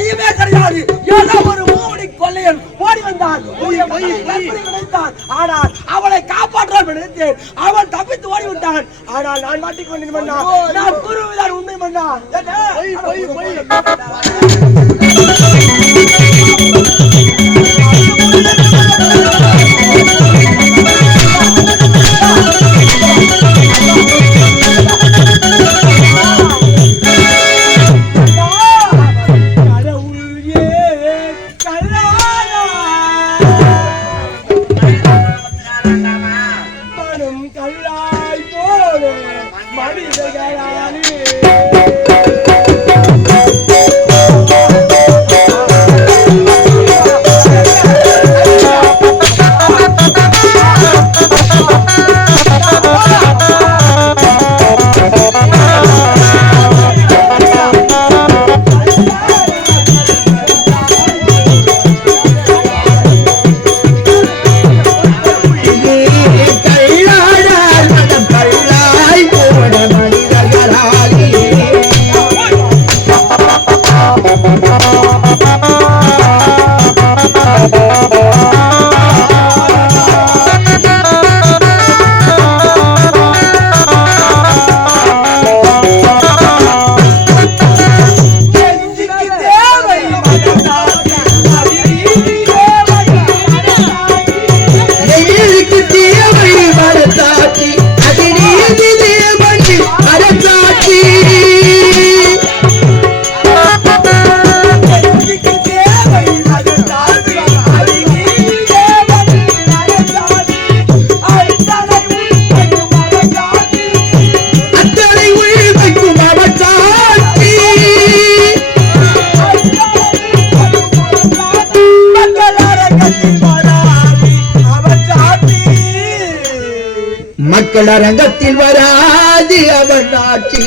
செய்யவே கிடையாது. ஏதோ ஒரு மூவடி கொள்ளையன் ஓடி வந்தான், கிடைத்தான். ஆனால் அவளை காப்பாற்ற நினைத்தேன். அவன் தப்பித்து ஓடிவிட்டான். ஆனால் நான் மாட்டிக்கொண்டேன் மன்னா. நான் கூறுவதுதான் உண்மை மன்னா. மக்கள் அரங்கத்தில் வராது அவன் ஆட்சி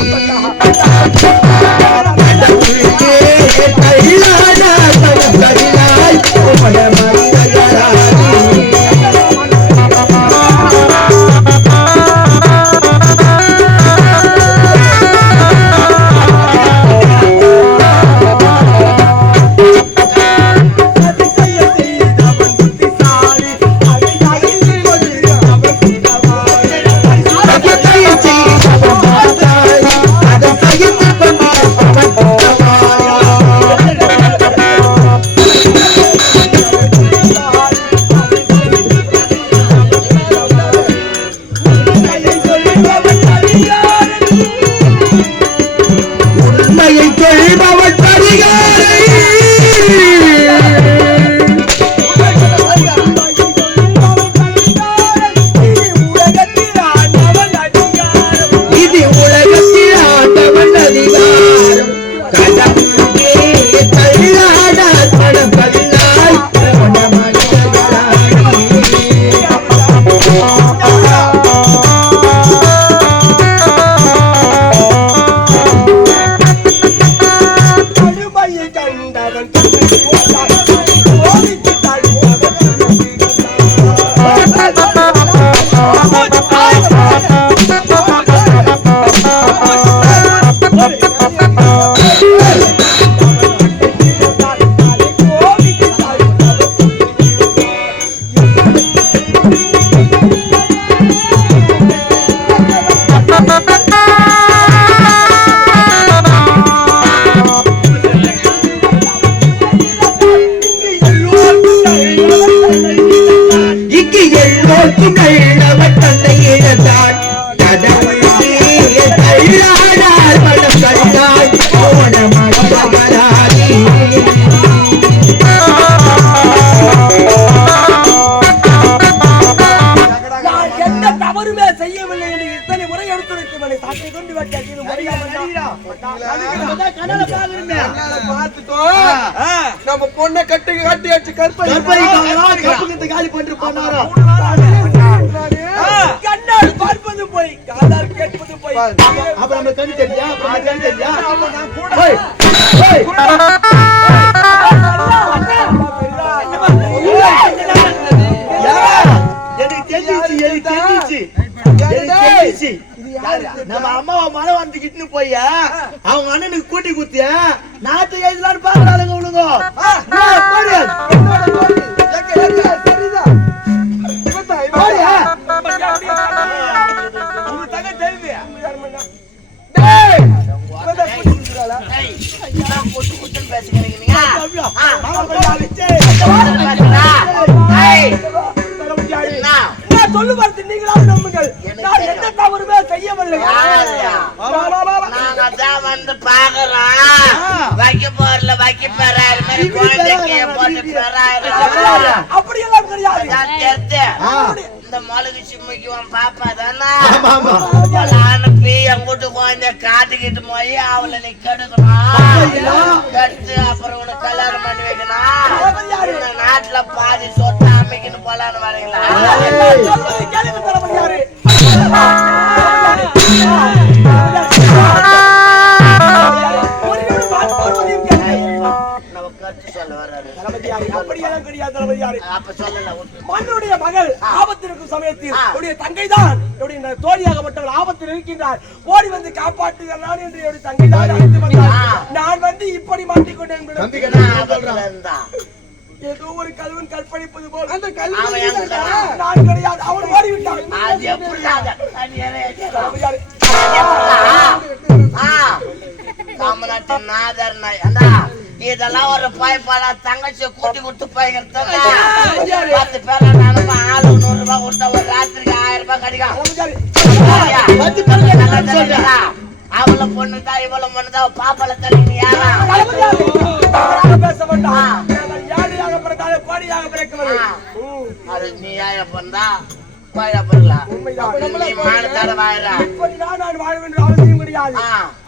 நம்ம பொண்ணை கட்டி கட்டி வச்சு கற்பனை காலி பண்ணிட்டு போனாரோ கண்ணால் பார்ப்பது போய் காதால் கேட்பது போய் அப்ப நம்ம கண்ணு தெரியா நம்ம அம்மாவை மழை வந்துக்கிட்டு போய் போய் அவங்க அண்ணனுக்கு கூட்டி குத்திய நாட்டு எழுதலான்னு பாக்குறாளுங்க உனக்கு சொல்லு பார்த்து நீங்களாவது நம்புங்கள். நான் எந்த தவறுமே செய்யவில்லை. வந்து பாக்குறோம் வைக்க போறல வைக்க பெறாரு மாதிரி குழந்தைக்கு போட்டு பெறாரு அப்படியெல்லாம் கிடையாது. இந்த மொழகு சிம்மிக்கு பாப்பா தானே அனுப்பி எங்கிட்டு குழந்தைய காட்டுக்கிட்டு போய் அவளை நீ கெடுக்கணும் கெடுத்து அப்புறம் உனக்கு கல்யாணம் பண்ணி வைக்கணும். இந்த நாட்டுல பாதி சொத்தை அமைக்கின்னு போலான்னு வரீங்களா? மன்னுடைய மகள் ஆபத்தில் இருக்கும் சமயத்தில் தங்கை தான் தோழியாகப்பட்டவள் ஆபத்தில் இருக்கின்றார். ஓடி வந்து காப்பாற்றுகிறான் என்று தங்கை தான் நான் வந்து இப்படி மாட்டிக்கொண்டேன். ஏதோ ஒரு கல்வன் கற்பழிப்பது போல் அந்த கல்வன் நான் கிடையாது. அவன் ஓடிவிட்டான். தமிழ்நாட்டின் நாதர் இதெல்லாம் ஒரு பாய்ப்பாளா தங்கச்சி கூட்டி கொடுத்து போய்கிறது 10 பேர நானும் ஆளு 100 ரூபாய் கொடுத்தா ஒரு ராத்திரிக்கு 1000 ரூபாய் கிடைக்கும். அவளை பொண்ணுதான் இவளை பொண்ணுதான் பாப்பால தள்ளி யாரா பேச வேண்டாம். யாரையாக பிறந்தாலே கோடியாக பிறக்கவில்லை. அது நீ யார பொண்ணா கோயிலா பிறக்கலாம் நீ மானத்தோட வாழறா. இப்படிதான் நான் வாழ வேண்டிய அவசியம் கிடையாது.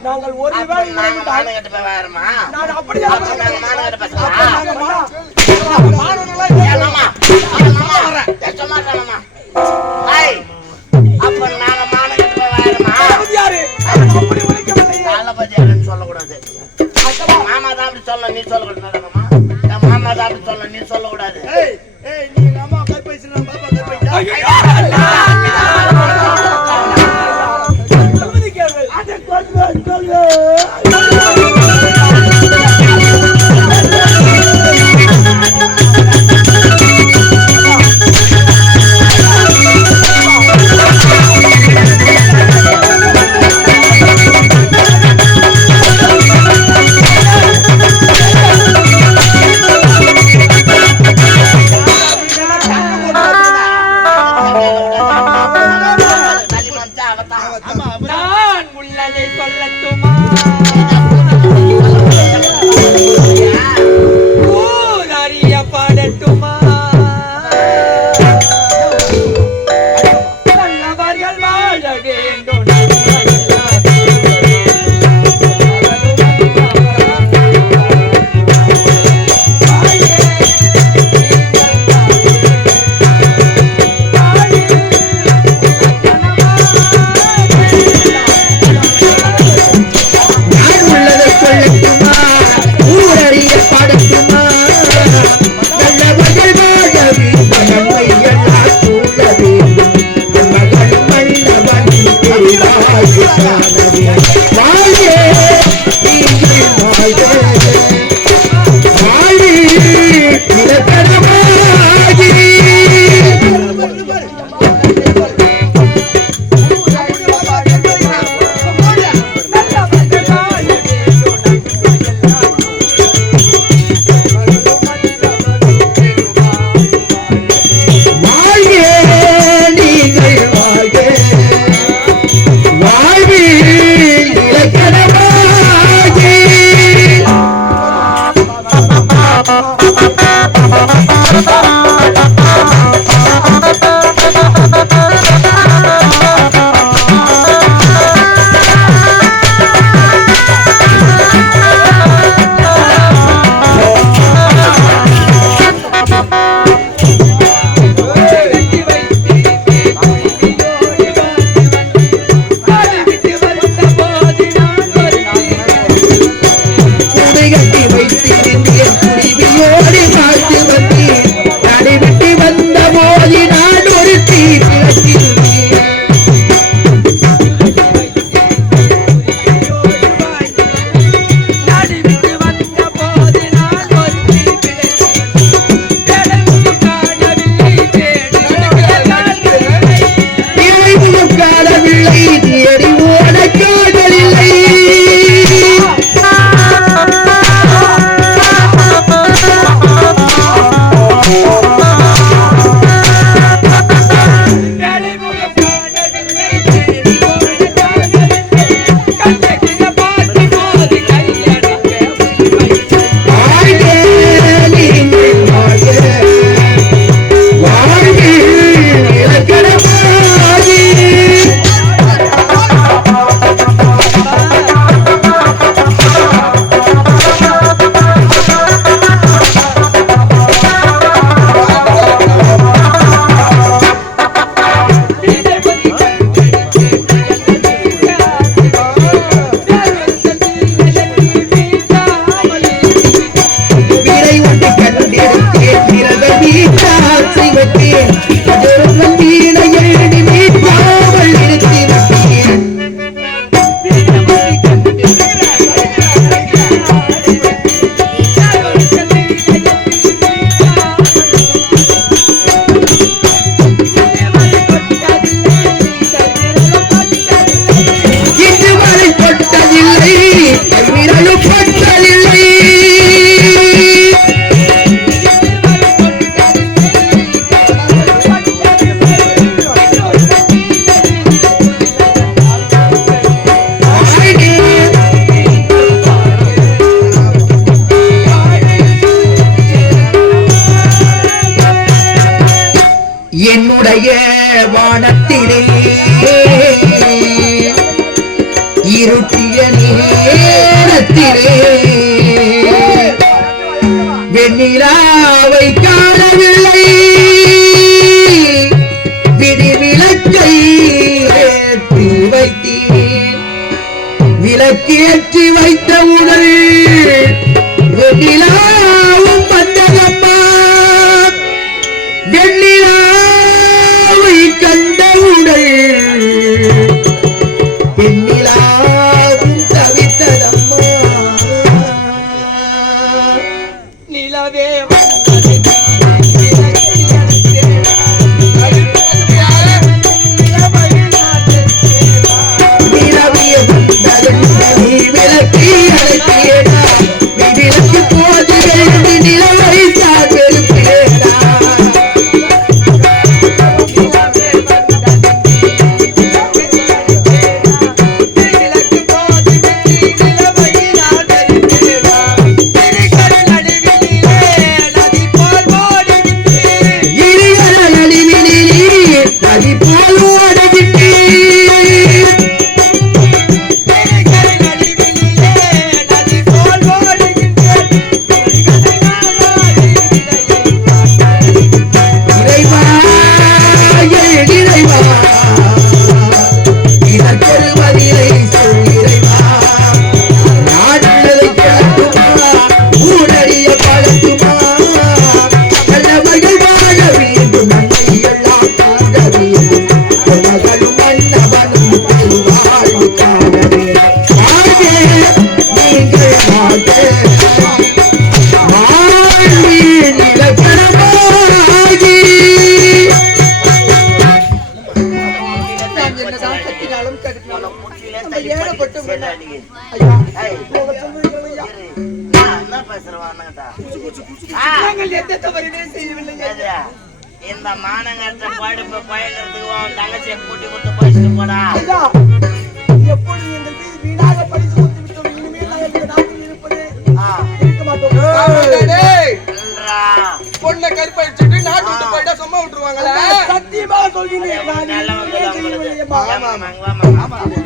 நாங்கள் ஒரு வேளை மானகட்ட போய் வாழறமா? நான் அப்படியே மானகட்ட பேசலாம். அப்ப நாங்க மானகட்ட போய் வாழறமா? சொல்லக்கூடாது. மாமா தான் அப்படி சொல்ல நீ சொல்லக்கூடாது. மாமா தான் அப்படி சொல்ல நீ சொல்லக்கூடாது. நீங்க அம்மா கற்பழிச்சு பாப்பா கற்பழிச்சா விளக்கிலே வெண்ணிலாவை காணவில்லை விதி விளக்கை ஏற்றி வைத்தேன் விளக்கேற்றி வைத்தவுடன் வெண்ணிலாவும் வந்ததம்மா வெண்ணிலாவை கண்டவுடன் பெண்ணிலாவும் தவித்ததம்மா நிலவே நிலவிய வந்ததென்றி விளக்கி அழைத்தேடா விதிலக்கு போது எழுதி நிலவை சார்பெருப்பேடா இரிகல நடுவினிலே நதி போல் ஓடுகின்றேன் இறைவா என் இறைவா இதற்கொரு பதிலை சொல் இறைவா நாடுள்ளதை கேட்குமா ஊரடிய பழக்குமா நல்லவர்கள் வாழ வேண்டும் நன்மை எல்லாம் கூட வேண்டும் மகளும் மன்னவனும் வாழ்வு காணவே வாழ்க நீங்கள் வாழ்க வாழ்வின் இலக்கணமாகி என்னதான் கட்டினாலும் கட்டினாலும் முட்டிலே நம்ம தள்ளி ஏழப்பட்டு படிக்க அடிங்க. ஐயா ஏய், உங்க சொல்லுங்க ஐயா நான் என்ன பேசுறவானுங்கடா? நாங்கள் எந்த தவறினே செய்யவில்லைங்க ஏதா, இந்த மானங்கட்ட படிப்பு பயிலுறதுக்கு உன் தங்கச்சியை கூட்டி கொடுத்து படிச்சுட்டு போடா. ஐயா எப்பொழுது எங்கள் வீடு வீடாக படித்து கொடுத்து விட்டோம் இனிமேல் நாங்கள் இந்த நாட்டில் இருப்பது இருக்க மாட்டோம் என்றா. பொண்ணை கருப்படிச்சுட்டு நாட்டு விட்டு போயிட்டா சும்மா விட்டுருவாங்களே. சத்தியமாக சொல்கிறேன் நான் நல்லவன் இனிமேல் தான் செய்யவில்லையம்மா.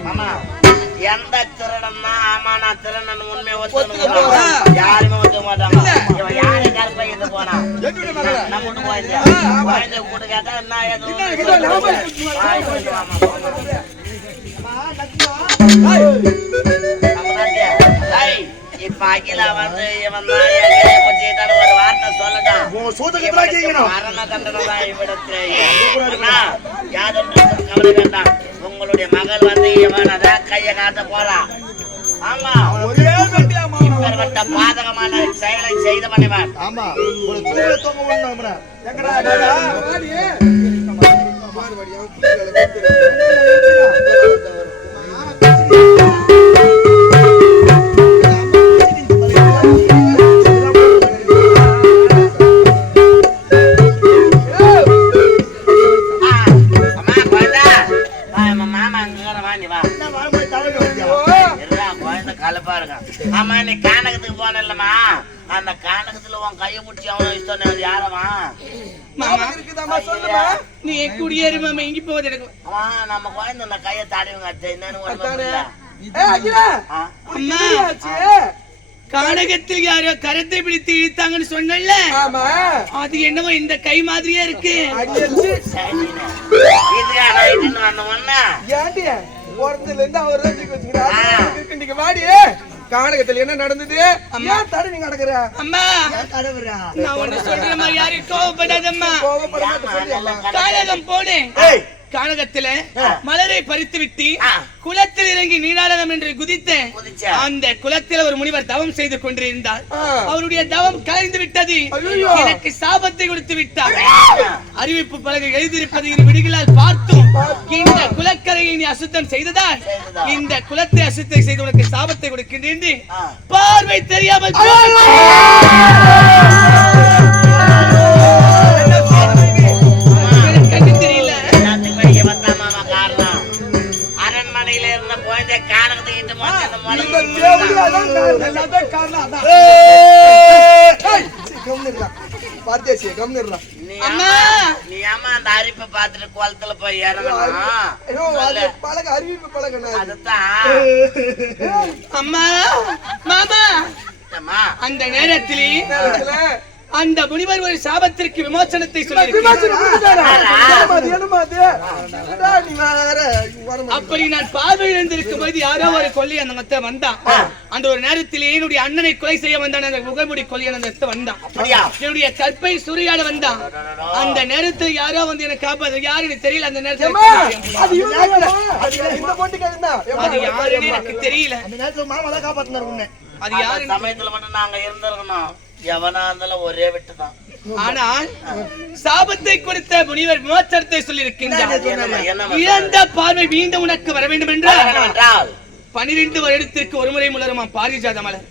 மாமா, எந்த திருடன்னா ஆமா நான் திருடன் உண்மையை ஒத்துக்கோ. யாருமே ஒத்துக்க மாட்டாங்க. இவன் யாரு கருப்பையிட்டு போனா எப்படி மகளே? நம்ம வீட்டு குழந்தை குழந்தை கூட்டு கேட்டா என்ன ஏதோ இதோ நான் போய் வாய் சொல்லிட்டு வாமா. இப்ப அகிலா வந்து இவன் தான் என் கையை பிடிச்சிக்கிட்டான்னு ஒரு வார்த்தை சொல்லட்டும். உங்க சூதகத்துல கேட்கணும். மரண தண்டனை இவ்விடத்திலே. அண்ணா, யாதொன்றும் கவலை வேண்டாம். உங்களுடைய மகள் வந்து இவன் அதான் கையை காட்ட போறா. ஆமா, ஒரே கட்டியாமா. இப்பேற்பட்ட பாதகமான செயலை செய்தவனவன். ஆமா, ஒரு தூர தொங்க விடணும் அவனை. எங்கடா டேடா? வாடி. மார்வாடியா அம்மா குழந்தை வா, மாமா அங்க வா, நீ வா. என்ன வாங்க தலைக்கு வந்தியா? இருடா, குழந்தை கலப்பா இருக்கான். ஆமா, நீ கானகத்துக்கு போன இல்லம்மா, அந்த கானகத்துல உன் கையை பிடிச்சி அவனும் இஷ்டம் யாரவா? மாமா இருக்குதாம்மா சொல்லுமா நீ குடியேறு மாமா எங்க போகுது எனக்கு அவன் நம்ம குழந்தை அந்த கையை தாடிவங்க அத்தை என்னன்னு ஒண்ணுமே புரியல. ஏய் அகிலா ஆ? அம்மா என்னாச்சு? கானகத்தில் யாரோ கரத்தை பிடித்து இழுத்தாங்கன்னு சொன்னல ஆமா அது என்னமோ இந்த கை மாதிரியே இருக்கு அடிச்சு சரிண்ணே. இதுக்கா நைட்டுன்னு வந்த ஒண்ணா? ஏண்டி போறதுல இருந்து அவர் தான் தூக்கி வச்சுக்கிறாரு இன்னைக்கு வாடி கானகத்துல என்ன நடந்தது ஏன் தடை நீங்க நடக்குற அம்மா கடவுரா. நான் ஒண்ணு சொல்றேம்மா யாரையும் கோவப்படாதம்மா கோவப்பட மாட்டேன் சொல்லி அம்மா கானகம் போனேன் ஏய், கானகத்துல மலரை பறித்து விட்டு ஆ. குளத்தில் இறங்கி நீராடலாம் என்று குதித்தேன் குதிச்சா? அந்த குளத்தில் ஒரு முனிவர் தவம் செய்து கொண்டிருந்தார் ஆ. அவருடைய தவம் கலைந்து விட்டது ஐயையோ. எனக்கு சாபத்தை கொடுத்து விட்டார் அறிவிப்பு பலகை எழுதியிருப்பது இரு விடிகளால் பார்த்தோம் இந்த குளக்கரையை நீ அசுத்தம் செய்ததால் இந்த குளத்தை அசுத்தம் செய்து உனக்கு சாபத்தை கொடுக்கின்றேன் என்று ஆ. பார்வை தெரியாமல் எனக்கு கண்ணு தெரியல எல்லாத்துக்குமே இவன் தான் மாமா காரணம். அரண்மனையில இருந்த குழந்தை கானகத்துக்கு இட்டு போட்டு அந்த இந்த முளைச்சு தேவடி அதான் காரணம் எல்லாத்தையும் காரணம் அதான் ஏய் கம்னிரா பாரதேசி கம்னிரா நீ ஏமா அந்த அரிப்பை பார்த்துட்டு குளத்துல போய் இறங்கணும் ஐயோ அது பழக அறிவிப்பு பழகணும் அதுதான் அம்மா மாமா என்னம்மா அந்த நேரத்திலே அந்த முனிவர் ஒரு சாபத்திற்கு விமோசனத்தை சொல்லியிருக்கிறார். அப்படி நான் பார்வை இழந்திருக்கும் போது யாரோ ஒரு கொல்லி அந்த மத்த வந்தான். அந்த ஒரு நேரத்திலே என்னுடைய அண்ணனை கொலை செய்ய வந்தான். அந்த முகமுடி கொல்லி அந்த வந்தான். என்னுடைய கற்பை சூறையாட வந்தான். அந்த நேரத்தில் யாரோ வந்து எனக்கு காப்பாது யாரு எனக்கு தெரியல. அந்த நேரத்தில் அது யாருன்னு எனக்கு தெரியல. அது யாரு சமயத்துல மட்டும் நாங்க இருந்திருக்கணும். எவனா இருந்தாலும் ஒரே விட்டுதான். ஆனால் சாபத்தை கொடுத்த முனிவர் விமோசனத்தை சொல்லியிருக்கின்றார். இழந்த பார்வை மீண்டும் உனக்கு வர வேண்டும் என்றால் 12 வருடத்திற்கு ஒரு முறை மலருமா பாரிஜாத மலர்.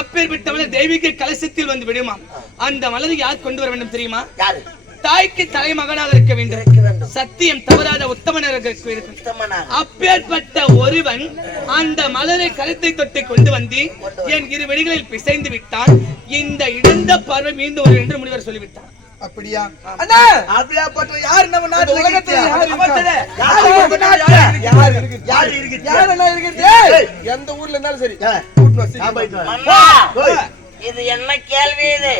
அப்பேற்பட்ட மலர் தெய்வீக கலசத்தில் வந்து விடுமா. அந்த மலரை யார் கொண்டு வர வேண்டும் தெரியுமா? தாய்க்கு தலைமகனாக இருக்க வேண்டும். சத்தியம் தவறாத உத்தமனாக இருக்க வேண்டும். அப்பேற்பட்ட ஒருவன் அந்த மலரை கருத்தை தொட்டி கொண்டு வந்து என் இரு வெடிகளில் பிசைந்து விட்டான். இந்த இழந்த பார்வை மீண்டும் ஒரு என்று முனிவர் சொல்லிவிட்டார். அப்படியா அண்ணா? அப்படியா பட்ட யார் நம்ம நாட்டு உலகத்துல யார் இருக்கு? எந்த ஊர்ல இருந்தாலும் சரி இது என்ன கேள்வி? இது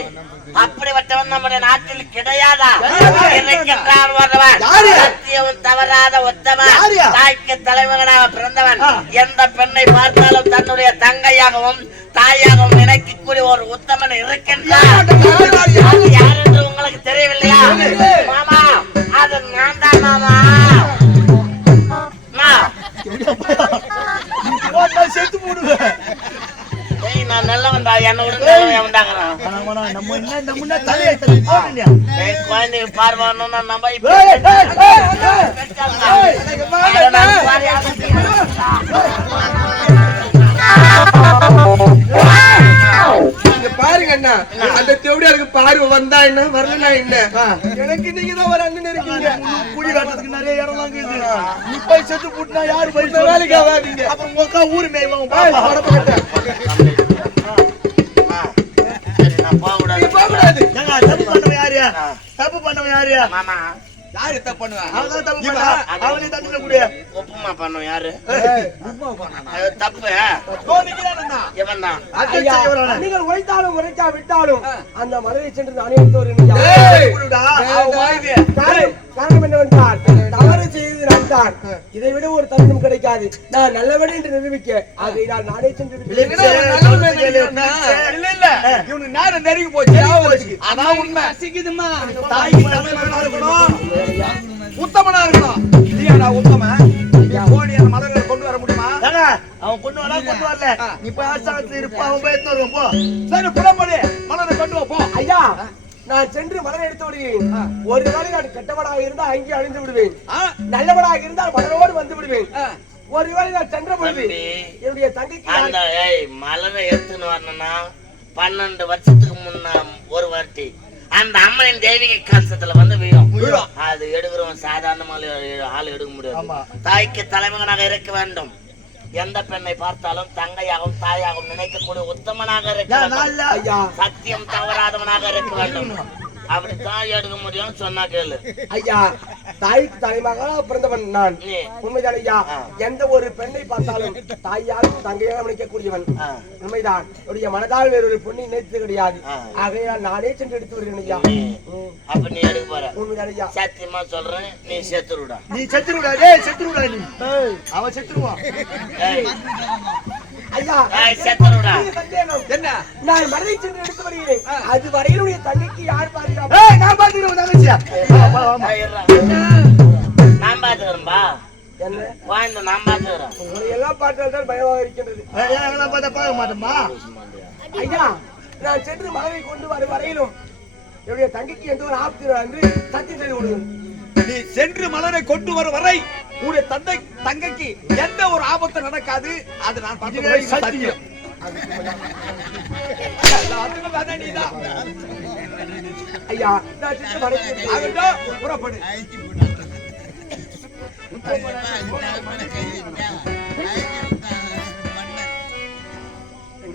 அப்படிப்பட்டவன் நம்முடைய நாட்டில் கிடையாதா? சத்தியம் தவறாத உத்தமன், தாய்க்கு தலைமகனாக பிறந்தவன், எந்த பெண்ணை பார்த்தாலும் தன்னுடைய தங்கையாகவும் தாயாகவும் நினைக்கக்கூடிய ஒரு உத்தமன் இருக்கின்றான். யார் என்று உங்களுக்கு தெரியவில்லையா மாமா? அது நான் தான் மாமா. செத்து போடுவேன். நான் நல்லவன்டா, என்ன குழந்தைங்க பார்வானு நம்ம பாருங்க அண்ணா, அந்த தேவடியாருக்கு பார்வை வந்தா என்ன வரலன்னா என்ன? எனக்கு இன்னைக்குதான் ஒரு அண்ணன் இருக்கீங்க. குழி காட்டுறதுக்கு நிறைய இடம் வாங்குது. நீ போய் செத்து போட்டுனா யாரு போய் வேலைக்கு ஆகாதீங்க. அப்புறம் உங்க ஊரு மேய்வாங்க. தப்பு பண்ணவன் யாரு? மாமா யாரு தப்பு பண்ணுவேன்? அவனே தப்பு கூட ஒப்புமா பண்ணுவோம். யாரு தப்பு? நீங்கள் உழைத்தாலும் உழைக்கா விட்டாலும் அந்த மலையை சென்று நானே காரணம் என்னவென்றால் தவறு செய்து நான் இதை விட ஒரு தருணம் கிடைக்காது. நான் நல்லவன் என்று நிரூபிக்க அதை நான் நானே சென்று இவனுக்கு நேரம் நெருங்கி போச்சு. அதான் உண்மை. ரசிக்குதுமா. தாய்க்கு தலைவனா இருக்கணும், உத்தமனா இருக்கணும். இல்லையாடா உத்தமன்? கோடியான மலர்களை கொண்டு வர முடியுமா? அவன் கொண்டு வரா, கொண்டு வரல. நீ போய் ஆசாரத்துல இருப்பா, அவன் போய் எடுத்து வருவான். போ சரி, புறப்படி, மலரை கொண்டு வா. போ ஐயா. நான் சென்று மலரை எடுத்து விடுவேன். ஒருவேளை நான் கெட்டவனாக இருந்தால் அங்கே அழிந்து விடுவேன். நல்லவனாக இருந்தால் மலரோடு வந்து விடுவேன். ஒருவேளை நான் சென்ற பொழுது என்னுடைய தங்கைக்கு மலரை எடுத்துன்னு வரணும்னா 12 வருஷத்துக்கு முன்ன ஒரு வாட்டி அந்த அம்மனின் தெய்வீக கலசத்துல வந்து வீழும். அது எடுக்கிறவன் சாதாரண ஆள் எடுக்க முடியாது. தாய்க்கு தலைமகனாக இருக்க வேண்டும். எந்த பெண்ணை பார்த்தாலும் தங்கையாகவும் தாயாகவும் நினைக்கக்கூடிய உத்தமனாக இருக்க வேண்டும். சத்தியம் தவறாதவனாக இருக்க வேண்டும். அப்படித்தான் எடுக்க முடியும். சொன்னா கேளு ஐயா. தாய்க்கு தலைமகனாக பிறந்தவன் நான். உண்மைதான் ஐயா. எந்த ஒரு பெண்ணை பார்த்தாலும் தாயாலும் தங்கையாக நினைக்கக்கூடியவன். உண்மைதான். என்னுடைய மனதால் வேறு ஒரு பொண்ணை நினைத்தது கிடையாது. ஆகையால் நானே சென்று எடுத்து வருகிறேன் ஐயா. அப்ப நீ எடுக்க போற? உண்மைதான் ஐயா. சத்தியமா சொல்றேன், நீ செத்துருடா. நீ செத்துருடா. டேய் செத்துருடா. நீ அவன் செத்துருவான். ஐயா செத்துருடா. என்ன? நான் மனதை சென்று எடுத்து வருகிறேன். அது வரையிலுடைய தங்கைக்கு யார் பாருங்க? நான் பாத்துக்கிறேன் தங்கச்சியா. நான் பாத்துக்கிறேன்பா. என்ன வாழ்ந்து நான் பாத்துக்கிறேன். உங்களை எல்லாம் பார்த்தால்தான் பயமாக இருக்கின்றது. பார்த்தா பார்க்க மாட்டோமா? ஐயா, நான் சென்று மலரை கொண்டு வரும் வரையிலும் என்னுடைய தங்கைக்கு எந்த ஒரு ஆபத்து என்று சத்தியம் செய்து கொடுங்க. நீ சென்று மலரை கொண்டு வரும் வரை உடைய தங்கைக்கு எந்த ஒரு ஆபத்து நடக்காது. அது நான் பார்த்து சத்தியம். ஐயா, நான் சென்று மலரை புறப்படு.